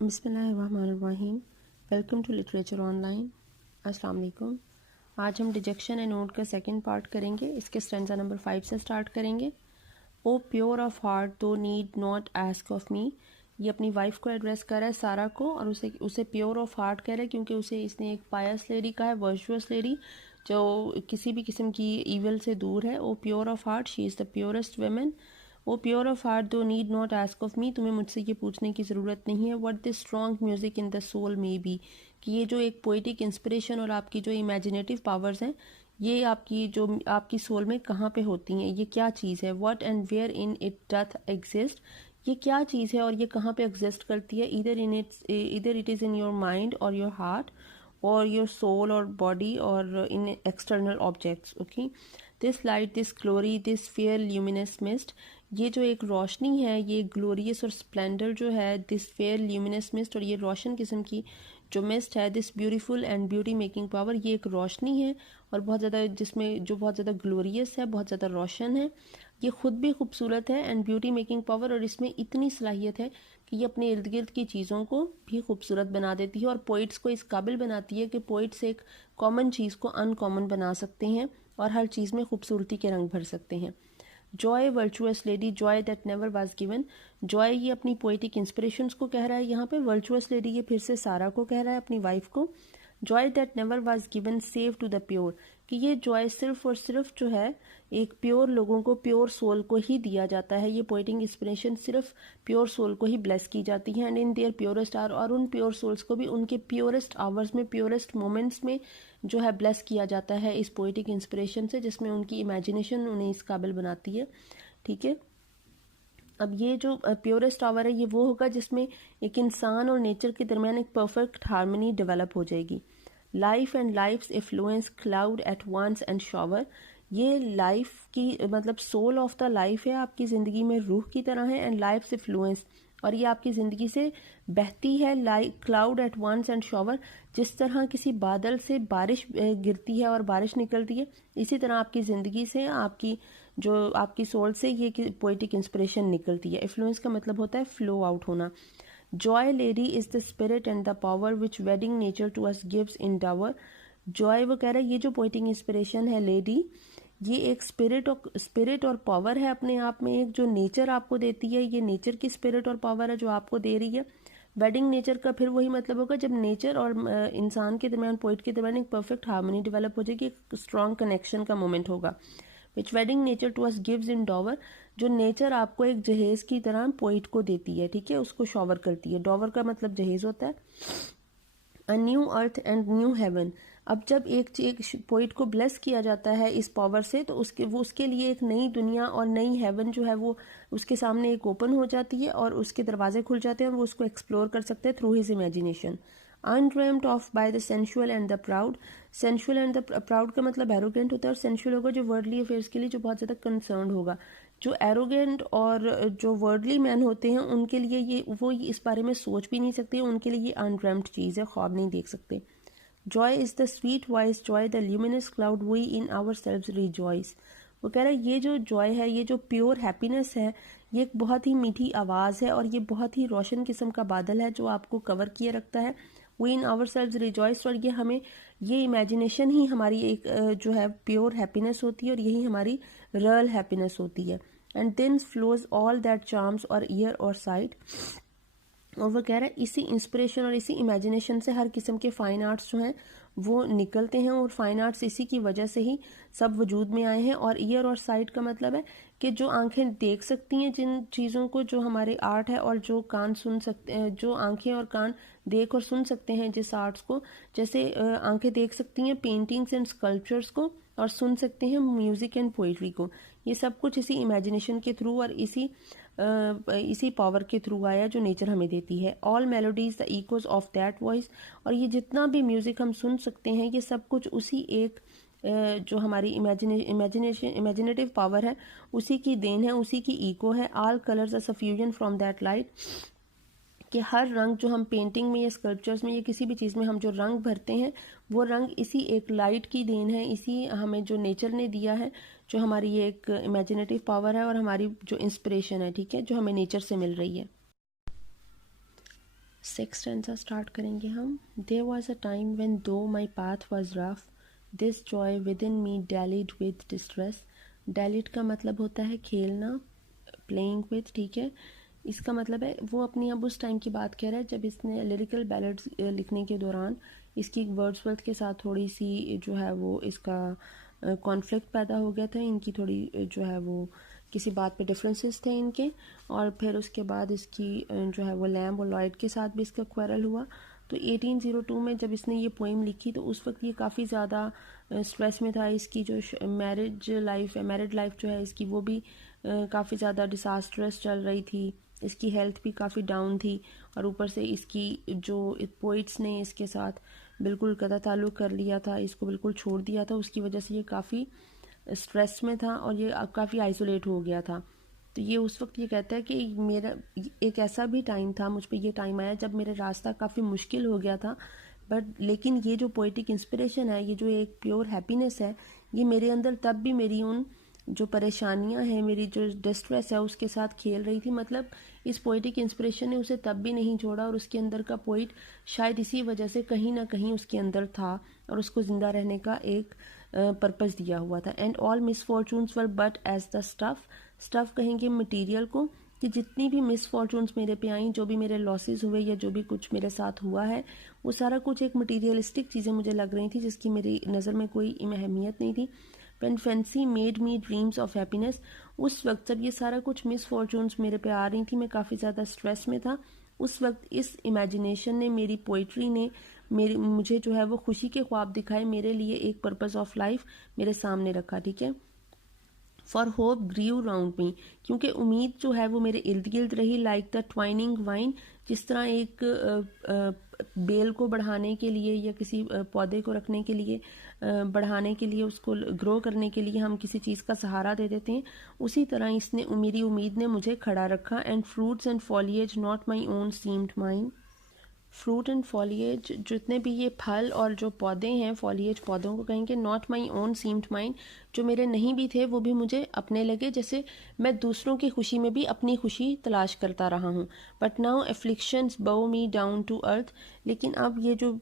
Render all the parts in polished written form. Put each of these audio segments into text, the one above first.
बिस्मिल्लाहिर्रहमानिर्रहीम। Welcome to literature online. अस्सलाम वालेकुम। आज हम डिजेक्शन एंड नोट का सेकंड पार्ट करेंगे। इसके स्टैंजा नंबर 5 से स्टार्ट करेंगे। O pure of heart thou need not ask of me. ये अपनी वाइफ को एड्रेस कर रहा है, सारा को, और उसे प्योर ऑफ हार्ट कह रहा है क्योंकि उसे इसने एक पायस लेडी कहा है, वर्चुअस लेडी जो किसी भी किस्म की ईविल से दूर है। O pure of heart, she is the purest women. O pure of heart thou need not ask of me, तुम्हें मुझसे ये पूछने की ज़रूरत नहीं है what this strong music in the soul may be, कि ये जो एक पोइटिक इंस्पिरेशन और आपकी जो इमेजिनेटिव पावर्स हैं ये आपकी सोल में कहाँ पे होती हैं, ये क्या चीज़ है। What and where in it doth exist, ये क्या चीज़ है और ये कहाँ पे एग्जिस्ट करती है। इधर it is in your mind और योर हार्ट और योर सोल और बॉडी और इन external objects. Okay, this light, this glory, this fair luminous mist, ये जो एक रोशनी है, ये ग्लोरियस और स्प्लेंडर जो है, दिस फेयर ल्यूमिनस मिस्ट, और ये रोशन किस्म की जो मिस्ट है, this beautiful and beauty making power, ये एक रोशनी है और बहुत ज़्यादा जिसमें जो बहुत ज़्यादा ग्लोरियस है, बहुत ज़्यादा रोशन है। ये ख़ुद भी खूबसूरत है एंड ब्यूटी मेकिंग पावर, और इसमें इतनी सलाहियत है कि ये अपने इर्द गिर्द की चीज़ों को भी खूबसूरत बना देती है और पोइट्स को इस काबिल बनाती है कि पोइट्स एक कॉमन चीज़ को अनकॉमन बना सकते हैं और हर चीज़ में खूबसूरती के रंग भर सकते हैं। Joy virtuous lady, Joy that never was given. Joy ये अपनी पोइटिक इंस्पिरेशंस को कह रहा है यहाँ पे। वर्चुअस लेडी ये फिर से सारा को कह रहा है, अपनी वाइफ को। Joy that never was given save to the pure, कि ये जॉय सिर्फ और सिर्फ जो है एक प्योर लोगों को, प्योर सोल को ही दिया जाता है। ये पोइटिक इंस्पिरेशन सिर्फ प्योर सोल को ही ब्लेस की जाती है and in their purest hour, और उन प्योर सोल्स को भी उनके प्योरेस्ट आवर्स में, प्योरेस्ट मोमेंट्स में जो है ब्लेस किया जाता है इस पोइटिक इंस्पिरेशन से, जिसमें उनकी इमेजिनेशन उन्हें इस काबिल बनाती है। ठीक है, अब ये जो प्योरेस्ट आवर है ये वो होगा जिसमें एक इंसान और नेचर के दरमियान एक परफेक्ट हार्मनी डेवलप हो जाएगी। Life and life's effluence cloud at once and shower, ये लाइफ की मतलब सोल ऑफ द लाइफ है, आपकी ज़िंदगी में रूह की तरह है, एंड लाइफ्स इफ्लुएंस, और ये आपकी ज़िंदगी से बहती है। Like cloud at once and shower, जिस तरह किसी बादल से बारिश गिरती है और बारिश निकलती है, इसी तरह आपकी ज़िंदगी से, आपकी सोल से ये पोइटिक इंस्पिरेशन निकलती है। इफ्लुएंस का मतलब होता है फ्लो आउट होना। Joy lady is the spirit and the power which wedding nature to us gives in dower. Joy वो कह रहा है ये जो पोइटिक इंस्पिरेशन है लेडी, ये एक स्पिरिट और पावर है अपने आप में, एक जो नेचर आपको देती है, ये नेचर की स्पिरिट और पावर है जो आपको दे रही है। वेडिंग नेचर का फिर वही मतलब होगा जब नेचर और इंसान के दरमियान, पोइट के दरमियान एक परफेक्ट हार्मनी डेवलप हो जाएगी, एक स्ट्रॉन्ग कनेक्शन का मोमेंट होगा। Which wedding nature to us gives in dower, जो नेचर आपको एक जहेज की तरह पोइट को देती है। ठीक है, उसको शॉवर करती है। डॉवर का मतलब जहेज होता है। A new earth and new heaven, अब जब एक पोइट को ब्लेस किया जाता है इस पावर से, तो उसके लिए एक नई दुनिया और नई हेवन जो है वो उसके सामने एक ओपन हो जाती है और उसके दरवाजे खुल जाते हैं और वो उसको एक्सप्लोर कर सकते हैं through his imagination. Undreamed of by the sensual and the proud, sensual and the proud का मतलब एरोगेंट होता है, और सेंशुअल होगा जो वर्ल्डली अफेयर्स के लिए जो बहुत ज़्यादा कंसर्न होगा। जो एरोगेंट और जो वर्ल्डली मैन होते हैं उनके लिए ये इस बारे में सोच भी नहीं सकते, उनके लिए ये अनड्रीम्ड चीज़ है, ख्वाब नहीं देख सकते। Joy is the sweet voice, joy the luminous cloud, we in ourselves rejoice. वो कह रहा है ये जो जॉय है, ये जो प्योर हैप्पीनेस है, ये एक बहुत ही मीठी आवाज़ है और ये बहुत ही रोशन किस्म का बादल है जो आपको कवर किए रखता है। We in ourselves rejoice, और ये इमेजिनेशन ही हमारी एक जो है प्योर हैप्पीनेस होती है और यही हमारी रियल हैप्पीनेस होती है। And then flows all that charms or ear or sight, और वो कह रहा है इसी इंस्पिरेशन और इसी इमेजिनेशन से हर किस्म के फ़ाइन आर्ट्स जो हैं वो निकलते हैं, और फाइन आर्ट्स इसी की वजह से ही सब वजूद में आए हैं। और ईयर और साइट का मतलब है कि जो आंखें देख सकती हैं जिन चीज़ों को, जो हमारे आर्ट है, और जो कान सुन सकते हैं, जो आंखें और कान देख और सुन सकते हैं जिस आर्ट्स को, जैसे आंखें देख सकती हैं पेंटिंग्स एंड स्कल्पचर्स को और सुन सकते हैं म्यूज़िक एंड पोइट्री को, ये सब कुछ इसी इमेजिनेशन के थ्रू और इसी पावर के थ्रू आया जो नेचर हमें देती है। All melodies the echoes of that voice, और ये जितना भी म्यूज़िक हम सुन सकते हैं ये सब कुछ उसी एक जो हमारी इमेजिनेटिव पावर है उसी की देन है, उसी की इको है। All colours are suffusion from that light, कि हर रंग जो हम पेंटिंग में या स्कल्पचर्स में या किसी भी चीज़ में हम जो रंग भरते हैं वो रंग इसी एक लाइट की देन है, इसी हमें जो नेचर ने दिया है, जो हमारी ये एक इमेजिनेटिव पावर है और हमारी जो इंस्पिरेशन है, ठीक है, जो हमें नेचर से मिल रही है। सिक्स स्टैंजा स्टार्ट करेंगे हम। There was a time when though my path was rough, this joy within me dallied with distress. Dallied का मतलब होता है खेलना, प्लेइंग विद, ठीक है। इसका मतलब है वो अपनी अब उस टाइम की बात कह रहा है जब इसने लिरिकल बैलेड्स लिखने के दौरान इसकी वर्ड्सवर्थ के साथ थोड़ी सी जो है वो इसका कॉन्फ्लिक्ट पैदा हो गया था। इनकी थोड़ी जो है वो किसी बात पे डिफरेंसेस थे इनके, और फिर उसके बाद इसकी जो है वो लैम्ब और लॉयड के साथ भी इसका क्वेरल हुआ। तो 1802 में जब इसने ये पोइम लिखी तो उस वक्त ये काफ़ी ज़्यादा स्ट्रेस में था। इसकी जो मैरिड लाइफ है, मैरिड लाइफ जो है इसकी, वो भी काफ़ी ज़्यादा डिसास्ट्रस चल रही थी। इसकी हेल्थ भी काफ़ी डाउन थी, और ऊपर से इसकी जो पोइट्स ने इसके साथ बिल्कुल कता ताल्लुक़ कर लिया था, इसको बिल्कुल छोड़ दिया था, उसकी वजह से ये काफ़ी स्ट्रेस में था और ये काफ़ी आइसोलेट हो गया था। तो ये उस वक्त ये कहता है कि मेरा एक ऐसा भी टाइम था, मुझ पे ये टाइम आया जब मेरा रास्ता काफ़ी मुश्किल हो गया था, बट लेकिन ये जो पोइटिक इंस्पिरेशन है, ये जो एक प्योर हैप्पीनेस है, ये मेरे अंदर तब भी मेरी उन जो परेशानियां हैं, मेरी जो डिस्ट्रेस है उसके साथ खेल रही थी। मतलब इस पोइटिक इंस्पिरेशन ने उसे तब भी नहीं छोड़ा, और उसके अंदर का पोइट शायद इसी वजह से कहीं ना कहीं उसके अंदर था और उसको ज़िंदा रहने का एक पर्पस दिया हुआ था। And all misfortunes were but as the stuff कहेंगे मटीरियल को, कि जितनी भी मिसफॉर्चून्स मेरे पे आई, जो भी मेरे लॉसेस हुए या जो भी कुछ मेरे साथ हुआ है, वो सारा कुछ एक मटीरियलिस्टिक चीज़ें मुझे लग रही थी जिसकी मेरी नज़र में कोई अहमियत नहीं थी। When fancy made me dreams of happiness, उस वक्त जब ये सारा कुछ मिसफॉर्चून्स मेरे पे आ रही थी, मैं काफ़ी ज़्यादा स्ट्रेस में था, उस वक्त इस इमेजिनेशन ने, मेरी पोइट्री ने मुझे जो है वो खुशी के ख्वाब दिखाए, मेरे लिए एक पर्पस ऑफ लाइफ मेरे सामने रखा, ठीक है। फॉर होप ग्रीव राउंड मी, क्योंकि उम्मीद जो है वो मेरे इर्द गिर्द रही। लाइक द ट्वाइनिंग वाइन, जिस तरह एक बेल को बढ़ाने के लिए या किसी पौधे को रखने के लिए, बढ़ाने के लिए, उसको ग्रो करने के लिए हम किसी चीज़ का सहारा दे देते हैं, उसी तरह इसने मेरी उम्मीद ने मुझे खड़ा रखा। And fruits and foliage not my own seemed mine. Fruit and foliage, जितने भी ये फल और जो पौधे हैं, फॉलिएज पौधों को कहेंगे, not my own seemed mine, जो मेरे नहीं भी थे वो भी मुझे अपने लगे, जैसे मैं दूसरों की खुशी में भी अपनी खुशी तलाश करता रहा हूँ। बट नाउ एफ्लिक्शंस बो मी डाउन टू अर्थ, लेकिन अब ये जो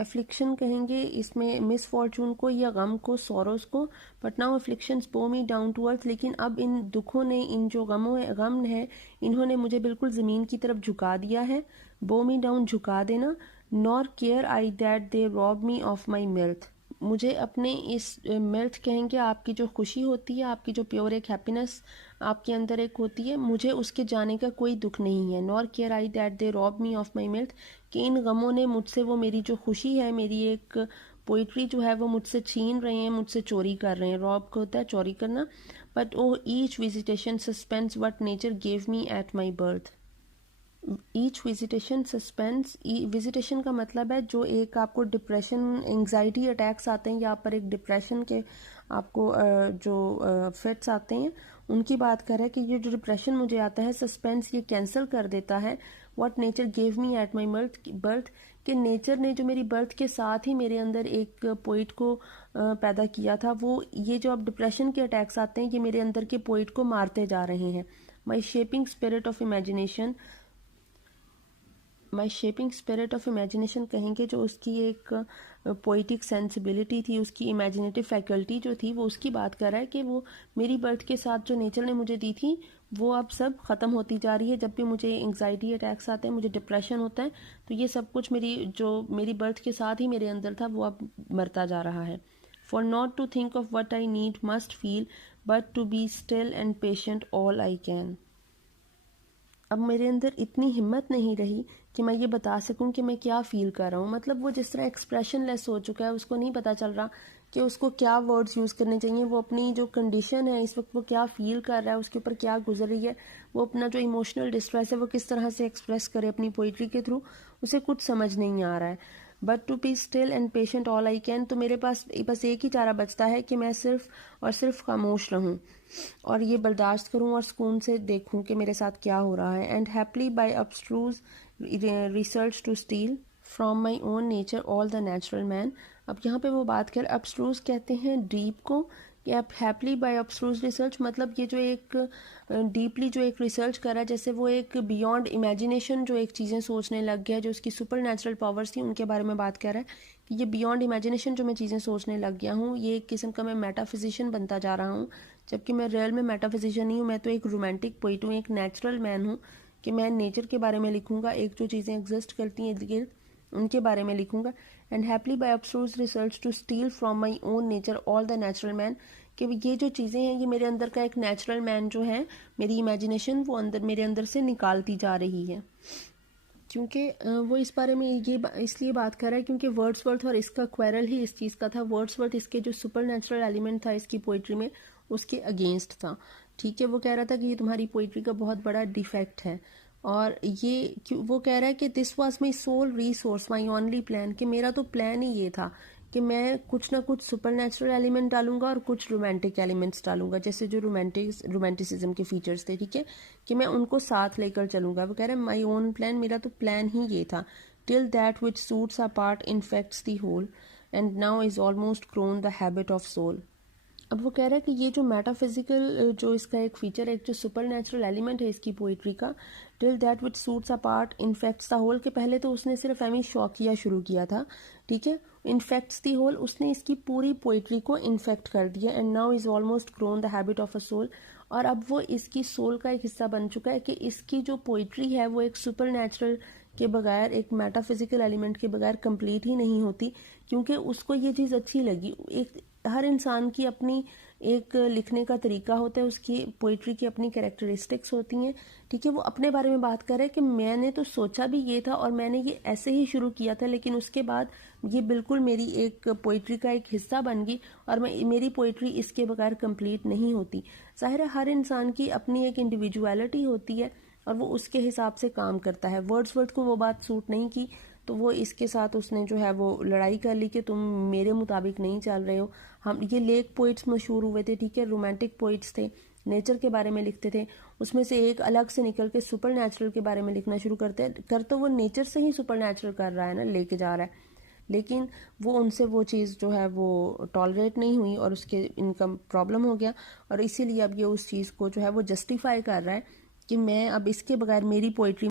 एफ्लिक्शन कहेंगे इसमें मिसफॉर्चून को या गम को, सोरोस को। बट नाउ एफ्लिक्शंस बो मी डाउन टू अर्थ, लेकिन अब इन दुखों ने, इन जो गम है, इन्होंने मुझे बिल्कुल ज़मीन की तरफ झुका दिया है। बो मी डाउन, झुका देना। Nor care I that they rob me of my mirth, मुझे अपने इस मिल्थ कहेंगे, आपकी जो खुशी होती है, आपकी जो प्योर एक हैप्पीनेस आपके अंदर एक होती है, मुझे उसके जाने का कोई दुख नहीं है। Nor care I that they rob me of my mirth, कि इन गमों ने मुझसे वो मेरी जो खुशी है, मेरी एक पोइट्री जो है वो मुझसे छीन रहे हैं, मुझसे चोरी कर रहे हैं। रॉब को होता है चोरी करना। But O each visitation suspends what nature gave me at my birth. Each visitation suspends, visitation का मतलब है जो एक आपको डिप्रेशन, एंग्जाइटी अटैक्स आते हैं, या पर एक डिप्रेशन के आपको जो फिट्स आते हैं, उनकी बात कर रहा है कि ये जो डिप्रेशन मुझे आता है, सस्पेंस ये कैंसिल कर देता है। What nature gave me at my birth, कि नेचर ने जो मेरी बर्थ के साथ ही मेरे अंदर एक पोइट को पैदा किया था, वो ये जो अब डिप्रेशन के अटैक्स आते हैं, ये मेरे अंदर के पोइट को मारते जा रहे हैं। My shaping spirit of imagination, my shaping spirit of imagination कहेंगे, जो उसकी एक पोइटिक सेंसिबिलिटी थी, उसकी इमेजिनेटिव फैकल्टी जो थी, वो उसकी बात कर रहा है कि वो मेरी बर्थ के साथ जो नेचर ने मुझे दी थी, वो अब सब ख़त्म होती जा रही है। जब भी मुझे एंग्जाइटी अटैक्स आते हैं, मुझे डिप्रेशन होता है, तो ये सब कुछ मेरी बर्थ के साथ ही मेरे अंदर था, वो अब मरता जा रहा है। For not to think of what I need must feel, but to be still and patient all I can. अब मेरे अंदर इतनी हिम्मत नहीं रही कि मैं ये बता सकूं कि मैं क्या फ़ील कर रहा हूँ। मतलब वो जिस तरह एक्सप्रेशन लेस हो चुका है, उसको नहीं पता चल रहा कि उसको क्या वर्ड्स यूज़ करने चाहिए। वो अपनी जो कंडीशन है इस वक्त, वो क्या फ़ील कर रहा है, उसके ऊपर क्या गुजर रही है, वो अपना जो इमोशनल डिस्ट्रेस है वो किस तरह से एक्सप्रेस करे अपनी पोइट्री के थ्रू, उसे कुछ समझ नहीं आ रहा है। But to be still and patient all I can, तो मेरे पास बस एक ही चारा बचता है कि मैं सिर्फ और सिर्फ खामोश रहूं और ये बर्दाश्त करूं और सुकून से देखूं कि मेरे साथ क्या हो रहा है। And happily by abstruse research to steal from my own nature all the natural man. अब यहाँ पे वो बात कर, अब्स्ट्रूज कहते हैं डीप को, कि आप हैप्पीली बाय अब्स्ट्रूज रिसर्च मतलब ये जो एक डीपली जो एक रिसर्च कर रहा है, जैसे वो एक बियॉन्ड इमेजिनेशन जो एक चीज़ें सोचने लग गया, जो उसकी सुपर नेचुरल पावर्स थी उनके बारे में बात कर रहा है कि ये बियॉन्ड इमेजिनेशन जो मैं चीज़ें सोचने लग गया हूँ, ये एक किस्म का मैं मेटाफिजिशियन बनता जा रहा हूँ, जबकि मैं रियल में मेटाफिजिशियन नहीं हूँ, मैं तो एक रोमांटिक पोइट हूँ, एक नेचुरल मैन हूँ कि मैं नेचर के बारे में लिखूँगा, एक जो चीज़ें एग्जिस्ट करती हैं इर्द गिर्द उनके बारे में लिखूँगा। And happily by abstruse research to steal from my own nature all the natural man, कि ये जो चीज़ें हैं ये मेरे अंदर का एक नेचुरल मैन जो है, मेरी इमेजिनेशन वो अंदर मेरे अंदर से निकालती जा रही है। क्योंकि वो इस बारे में ये इसलिए बात कर रहा है क्योंकि वर्ड्सवर्थ और इसका क्वेरल ही इस चीज़ का था। वर्ड्सवर्थ इसके जो सुपर नेचुरल एलिमेंट था इसकी पोइट्री में, उसके अगेंस्ट था। ठीक है, वो कह रहा था कि ये तुम्हारी पोइट्री का बहुत बड़ा डिफेक्ट है। और ये वो कह रहा है कि this was my sole resource my only plan, कि मेरा तो प्लान ही ये था कि मैं कुछ ना कुछ सुपर नेचुरल एलिमेंट डालूंगा और कुछ रोमांटिक एलिमेंट्स डालूंगा, जैसे जो रोमांटिसिज्म के फीचर्स थे, ठीक है, कि मैं उनको साथ लेकर चलूंगा। वो कह रहा है माई ओन प्लान, मेरा तो प्लान ही ये था। Till that which suits a part infects the whole and now is almost grown the habit of soul. अब वो कह रहा है कि ये जो मेटाफिजिकल जो इसका एक फीचर है, एक जो सुपर नेचुरल एलिमेंट है इसकी पोइट्री का, till that which suits a part infects the whole, के पहले तो उसने सिर्फ एमी शौकिया शुरू किया था, ठीक है, इन्फेक्ट्स द होल उसने इसकी पूरी पोइट्री को इन्फेक्ट कर दिया। And now is almost grown the habit of a soul, और अब वो इसकी सोल का एक हिस्सा बन चुका है कि इसकी जो पोइट्री है वो एक सुपर नेचुरल के बगैर, एक मेटाफिजिकल एलिमेंट के बगैर कंप्लीट ही नहीं होती, क्योंकि उसको ये चीज़ अच्छी लगी। एक हर इंसान की अपनी एक लिखने का तरीका होता है, उसकी पोइट्री की अपनी कैरेक्टरिस्टिक्स होती हैं, ठीक है। वो अपने बारे में बात कर रहे हैं कि मैंने तो सोचा भी ये था और मैंने ये ऐसे ही शुरू किया था, लेकिन उसके बाद ये बिल्कुल मेरी एक पोइट्री का एक हिस्सा बन गई और मेरी पोइट्री इसके बगैर कंप्लीट नहीं होती। ज़ाहिर है हर इंसान की अपनी एक इंडिविजुअलिटी होती है और वो उसके हिसाब से काम करता है। वर्ड्सवर्थ को वो बात सूट नहीं की, तो वो इसके साथ उसने जो है वो लड़ाई कर ली कि तुम मेरे मुताबिक नहीं चल रहे हो। हम ये लेक पोइट्स मशहूर हुए थे, ठीक है, रोमांटिक पोइट्स थे, नेचर के बारे में लिखते थे, उसमें से एक अलग से निकल के सुपर नेचुरल के बारे में लिखना शुरू कर तो वो नेचर से ही सुपर नेचुरल कर रहा है ना, लेके जा रहा है, लेकिन वो उनसे वो चीज़ जो है वो टॉलरेट नहीं हुई और उसके इनकम प्रॉब्लम हो गया, और इसीलिए अब ये उस चीज़ को जो है वो जस्टिफाई कर रहा है कि मैं अब इसके बगैर मेरी पोइट्री